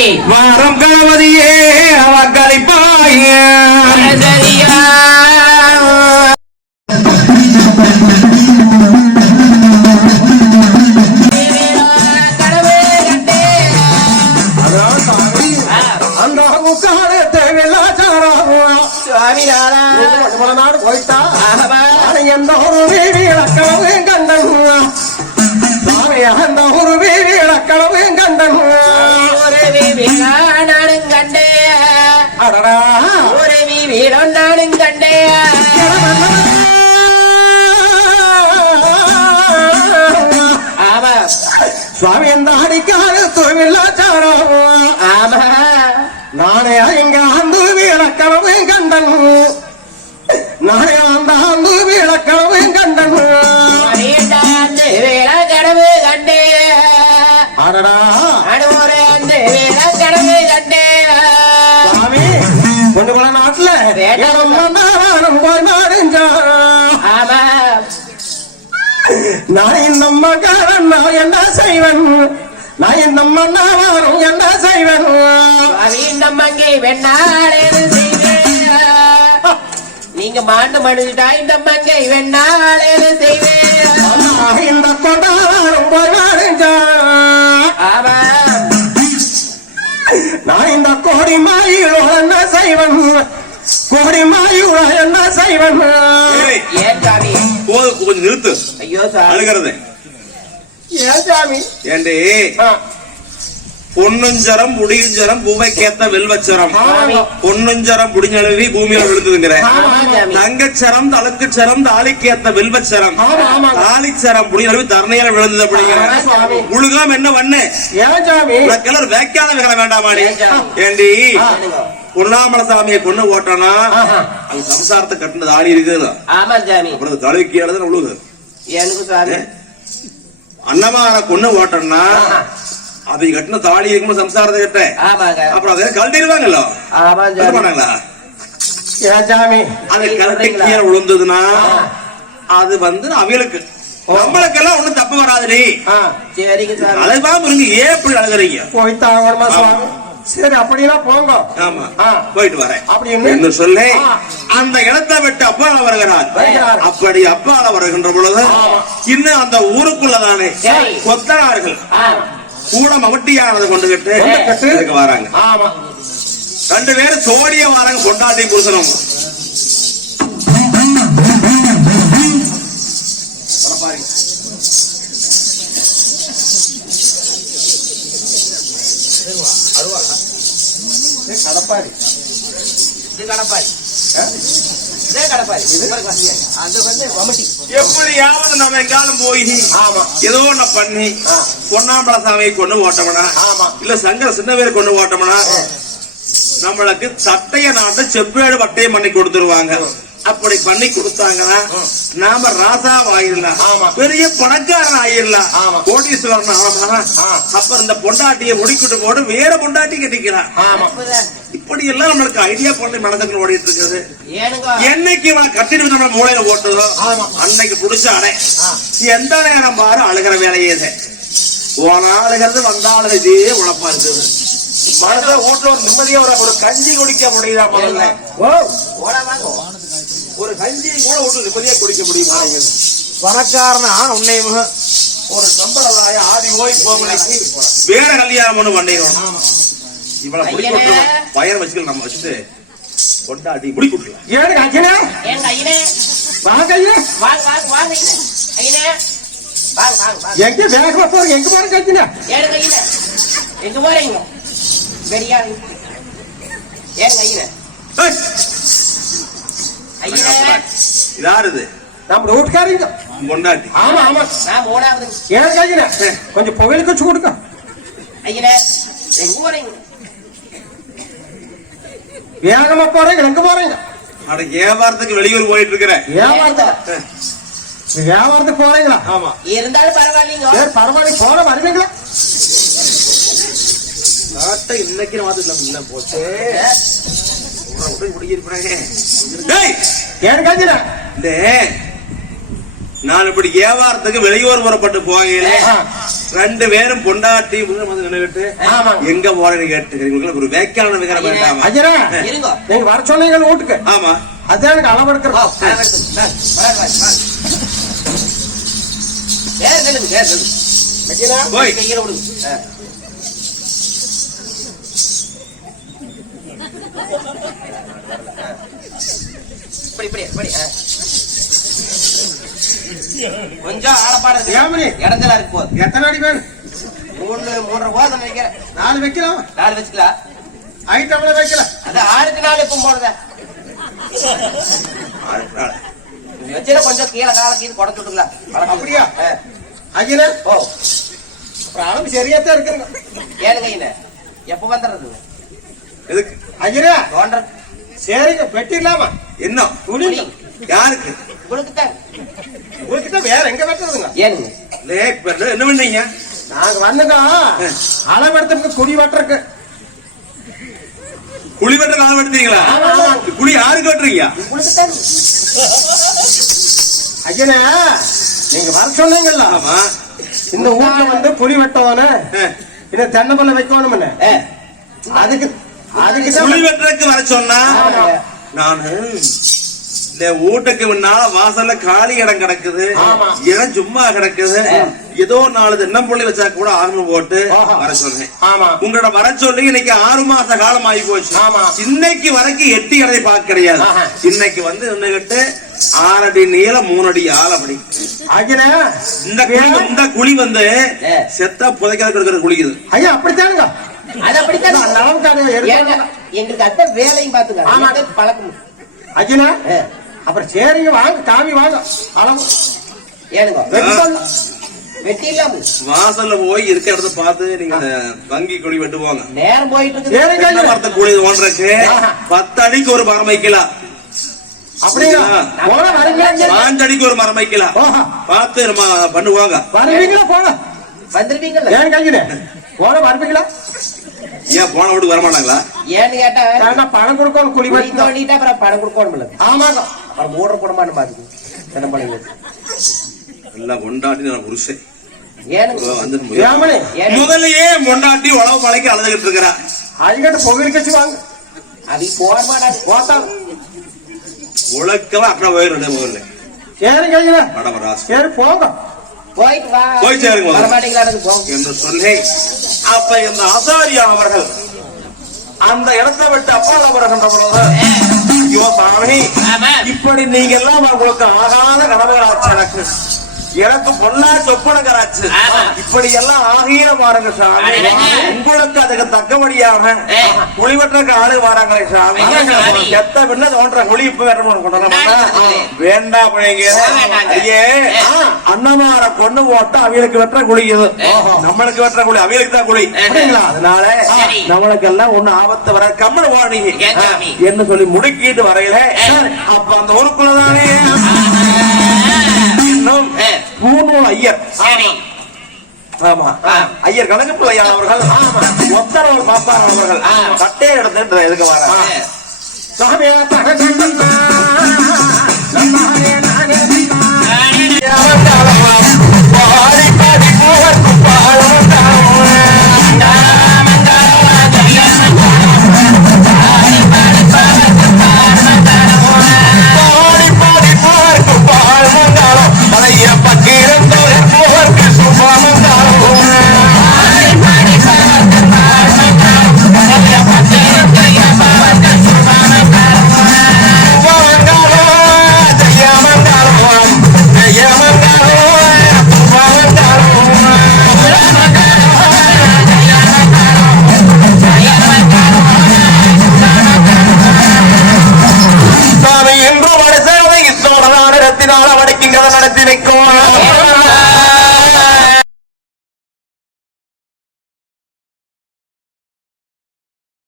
சாமி வாரம் வீடொன்னானும் கண்டே ஆமா. சுவாமி அந்த அடிக்கால தொழிலாச்சாரம்? ஆமா. நானே இங்க நான் இந்த மகாரன் நான் என்ன செய்வன் நான் இந்த மன்னாரும் என்ன செய்வன் நம்மங்கே செய்வேன். நீங்க மாண்டு மனுஷா இந்த மங்கை வெண்ணாளேது செய்வேன். இந்த கொண்டாடும் போய் ஆமா. நான் இந்த கோடி மாயூரோ என்ன செய்வன் கோடி மாயூரோ என்ன செய்வன் ஏன் சாமி? போதும் கொஞ்சம் நிறுத்து. ஐயோ சாமி. அழுகிறது. ஏன் சாமி? ஏண்டி? பொன்னுஞ்சரம் புடியுஞ்சரம் பூவைக்கேத்த வெல்வச்சரம். ஆமா. பொன்னுஞ்சரம் புடிஞ்சழுவி பூமியில விழுந்துதுங்கிற தங்கச்சரம் தலக்குச்சரம் தாலிக்கேத்த வெல்வச்சரம். ஆமா, ஆமா. தாலிச்சரம் புடிஞ்சழுவி தரணையில விழுந்தது. அப்படிங்கிற. உழுகாம என்ன சாமி? உனக்கெல்லாம் வேக்காத சாமி? ஏண்டி. பொன்னாமல சாமியை கொண்டு ஓட்டனா. அது சம்சாரத்தை கட்டினது ஆளி இருக்குது ஆமா சாமி. அப்புறம் அது தலைவிக்கு எழுதுன உழுகு எனக்கு சாமி. கொண்டு ஓட்டனா ஆஹா. அதை கட்டின தாலி இருக்கும் சம்சாரத்தை கட்ட அப்புறம் அதை சாமி. பண்ணாங்களா சாமி. அதை கழட்டி கீழே விழுந்ததுன்னா. அது வந்து அவியலுக்கு. நம்மளுக்கெல்லாம் ஒண்ணும் தப்பு வராதுடி சரிங்க சாமி. அழுகாம இருங்க ஏன் இப்படி அழுகுறீங்க? போய் தாங்கணுமா சரி அப்படிலாம் போங்க ஆமா. போயிட்டு வரேன் அப்படி என்ன? என்று சொல்லி. அந்த இடத்தை விட்டு அப்பால வருகிறார். அப்படி அப்பால வருகின்ற பொழுது இன்னும் அந்த ஊருக்குள்ளதானே. கொத்தனார்கள் கூட மமட்டியானதை கொண்டுகிட்டு வராங்க ஆமா ரெண்டு பேரும் சோடிய வராங்க கொண்டாட்டி புருஷனும் கடப்பாரி இதே எப்படியாவது நம்ம எங்காலும் போய் ஆமா. ஏதோ ஒண்ண பண்ணி ஆ. பொன்னாம்பள சாமியை கொண்டு ஓட்டமனா ஆமா. இல்ல சங்கர சின்ன பேர் கொண்டு ஓட்டமனா நம்மளுக்கு சட்டைய நாட்ட செப்பேடு பட்டையும் பண்ணி கொடுத்துருவாங்க. அப்படி பண்ணி கொடுத்தாங்கன்னா நாம ராசா ஆயிடலாம் ஆமா. பெரிய பணக்காரன் ஆயிடலாம் ஆமா. கோடீஸ்வரன் ஆமா. ஆ. அப்ப இந்த பொண்டாட்டியை முடிக்கிட்டு போட்டு வேற பொண்டாட்டி கட்டிக்கிறான். ஆமா. இப்படி எல்லாம் நம்மளுக்கு ஐடியா பண்ணி மனதுக்குள்ள ஓடிட்டு இருக்குது. என்னைக்கு இவன் கட்டிட்டு நம்ம மூளையில ஓட்டுதோ ஆமா. அன்னைக்கு புடிச்சானே. எந்த நேரம் பாரு அழுகிற வேலையே இது. போனா அழுகிறது வந்தா அழுக இதே உழப்பா இருக்குது. மனச வீட்டுல ஒரு நிம்மதியா ஒரு ஒரு கஞ்சி குடிக்க முடியுதா முதல்ல? ஓ. ஓட வாங்க. ஒரு கஞ்சி கூட வீட்டுல நிம்மதியா குடிக்க முடியுமா பணக்காரனா உன்னை முகம் ஒரு சம்பளதாய ஆதி ஓய் போமலைக்கு வேற கல்யாணம் ஒண்ணு பண்ணிடுவோம் இவளை ஐயனே. முடிக்கொட்டு பையன் வச்சுக்கலாம் நம்ம வச்சுட்டு கொண்டாடி முடிக்கொட்டுலாம் ஏன் அஜினே ஏங்க ஐயனே வாங்க ஐயா வாங்க வாங்க வாங்க ஐயனே ஐயனே வாங்க வாங்க எங்க வேகமா போறீங்க? எங்க போறீங்க அஜினே ஏனுங்க ஐயனே எங்க போறீங்க? வெறியா ஏங்க ஐயனே ஐயனே இதாரு இது? நம்ம வீட்டுக்காரங்க கொண்டாடி ஆமா ஆமா. நான் மூணாவது கொஞ்சம் புகையிலுக்கு வச்சு கொடுக்க. ஐயனே போறீங்க? வேகமா போறீங்க எங்க போறீங்க? அட வியாபாரத்துக்கு வெளியூர் போயிட்டு இருக்கிறேன் வியாபாரத்துக்கு வியாபாரத்துக்கு போறீங்களா? ஆமா. இருந்தாலும் பரவாயில்லைங்க. சரி பரவாயில்ல போற வருவீங்களா? நாட்டை இன்னைக்கு இல்ல போச்சு. உடனே முடியிருப்பாங்க டேய் ஏன் அஜினே இந்த நான் இப்படி வியாபாரத்துக்கு வெளியூர் புறப்பட்டு போகையில. ரெண்டு பேரும் பொண்டாட்டி ஆமாங்க. எங்க போறேன்னு கேட்டு உங்களுக்கு ஒரு வேக்கான விக்கிற வேண்டாமா நீங்க வர சொன்னீங்க வீட்டுக்கு? ஆமா. அதான் எனக்கு அளவு வா, எடுக்கிறது அளவெடுத்து. இப்படி, இப்படி. கொஞ்சம் ஆளப்பாடு இருக்கு. ஏமணி இடஞ்சலா இருக்கு போது எத்தனை அடி வேணும்? மூணு மூன்றரை போதும் நினைக்கிறேன். நாலு வைக்கலாம். நாலு வச்சுக்கலாம் ஐட்டம்ல வைக்கல அது ஆளுக்கு நாள் எப்பவும் போனத வச்சுல கொஞ்சம் கீழே கால கீழே குடச்சு விட்டுக்கலாம் அப்படியா? ஐயனே ஓ. அப்புறம் அளவு சரியாத்தான் இருக்குங்க ஏனுங்க எப்ப வந்துடுறது? எதுக்கு? ஐயரே தோன்ற சரிங்க வெட்டிடலாமா என்ன? துணி யாருக்கு? உங்ககிட்ட வேற எங்க வெட்டுறதுங்க? ஏனுங்க. என்ன- பண்ணீங்க? நாங்க வந்துங்க அளவு எடுத்துருக்கு குடி வெட்டுறக்கு. குழி வெட்ட காலம் எடுத்தீங்களா. குழி யாருக்கு வெட்டுறீங்க? ஐயனே நீங்க வர சொன்னீங்கல்ல. ஆமா. இந்த ஊர்ல வந்து புலி வெட்டவன. இல்ல தென்னம்பல்ல வைக்கணும்னு ஏ, அதுக்கு வெட்டுறதுக்கு வர சொன்னா. நானு இந்த வீட்டுக்கு முன்னால வாசல்ல காலி இடம் கிடக்குது. இடம் சும்மா கிடக்குது ஏதோ நாலு தென்னம்புள்ளி வச்சா கூட ஆர்வம் போட்டு. வர சொன்னேன் உங்களோட வர சொல்லி இன்னைக்கு ஆறு மாச காலம் ஆகி போச்சு. இன்னைக்கு வரைக்கும் எட்டி இடத்தை பார்க்க கிடையாது. இன்னைக்கு வந்து நின்னுகிட்டு ஆறடி நீளம் மூணடி ஆழப்படி ஐயனே இந்த குழி இந்த குழி வந்து. செத்தா குழி இது ஐயா அப்படித்தானுங்க அது அப்படித்தான். எங்களுக்கு அத்தை வேலையும் ஆமா. எங்களுக்கு பழக்கம் ஏ, அப்புறம் சரிங்க வாங்க காமி வாங்க அளவு. ஏனுங்க. வெட்டி சொல்லு. வெட்டி இல்லாம. வாசல்ல போய் இருக்க இடத்த பார்த்து நீங்க வங்கி குழி வெட்டுவாங்க. நேரம் போயிட்டு ஐயனே. மரத்தை குழி ஓன்றக்கு. பத்து அடிக்கு ஒரு மரம் வைக்கலாம். அப்படிங்களா ஆ. போன வரீங்களா? ஐயா? பாஞ்சு அடிக்கு ஒரு மரம் வைக்கலாம். ஓஹா. பார்த்து நம்ம பண்ணுவாங்க. வருவீங்களா? போன வந்துருவீங்கல்ல? ஏன் கையில போன வருவீங்களா ஏன் போன வீட்டுக்கு வர மாட்டாங்களா ஏன்னு கேட்டா பணம் கொடுக்கணும் குடி தோண்டிட்டா அப்புறம் பணம் கொடுக்கணும் ஆமாங்க. அப்புறம் மூடுற குடும்பம் பாத்துக்கு. தினம்பளைங்க எல்லாம் கொண்டாடி நான் புருஷன். முதல்லயே பொண்டாட்டி உழவு மலைக்கு அழுதுகிட்டு இருக்கிறா. அதுக்கிட்ட புகழ் கட்சி வாங்க. அது போட மாட்டாங்க போட்டாங்க உழைக்கவா அக்கா போயிடும் முதல்ல. வடவராசு சரி போங்க. போயிட்டு வா போய் சேருங்க முதல்ல. வரமாட்டீங்களா போங்க என்று சொல்லி அப்ப இந்த ஆசாரியா அவர்கள் அந்த இடத்தை விட்டு அப்பால வருகின்ற பொழுது ஐயோ சாமி. இப்படி நீங்க எல்லாம் உங்களுக்கு ஆகாத கடமைகளாச்சு எனக்கு எனக்கு பொண்ணா சொப்பனங்கராச்சு ஆமா. இப்படி எல்லாம் ஆகீர பாருங்க சாமி. உங்களுக்கு அதுக்கு தக்கபடியாக வெட்டுறதுக்கு ஆளு வராங்களே சாமி. எத்த பின்ன தோன்ற குழி இப்ப? சொல்றேன். வேண்டாம் பிள்ளைங்க. ஐயே ஏ. அன்னமார கொண்டு போட்டா அவங்களுக்கு குழி இது நம்மளுக்கு வெட்டுற குழி அவங்களுக்கு தான் குழி அதனால. நம்மளுக்கு எல்லாம் ஒண்ணு ஆபத்து வர ஏன் சாமி? என்ன சொல்லி முடுக்கிட்டு வரையில அப்ப அந்த ஊருக்குள்ளதானே பூநூல் ஐயர். ஆமா. ஐயர் கணக்கு பிள்ளையார் அவர்கள். ஒத்தரவர் பாப்பார் அவர்கள். கட்டே எடுத்து எதுக்கு வர?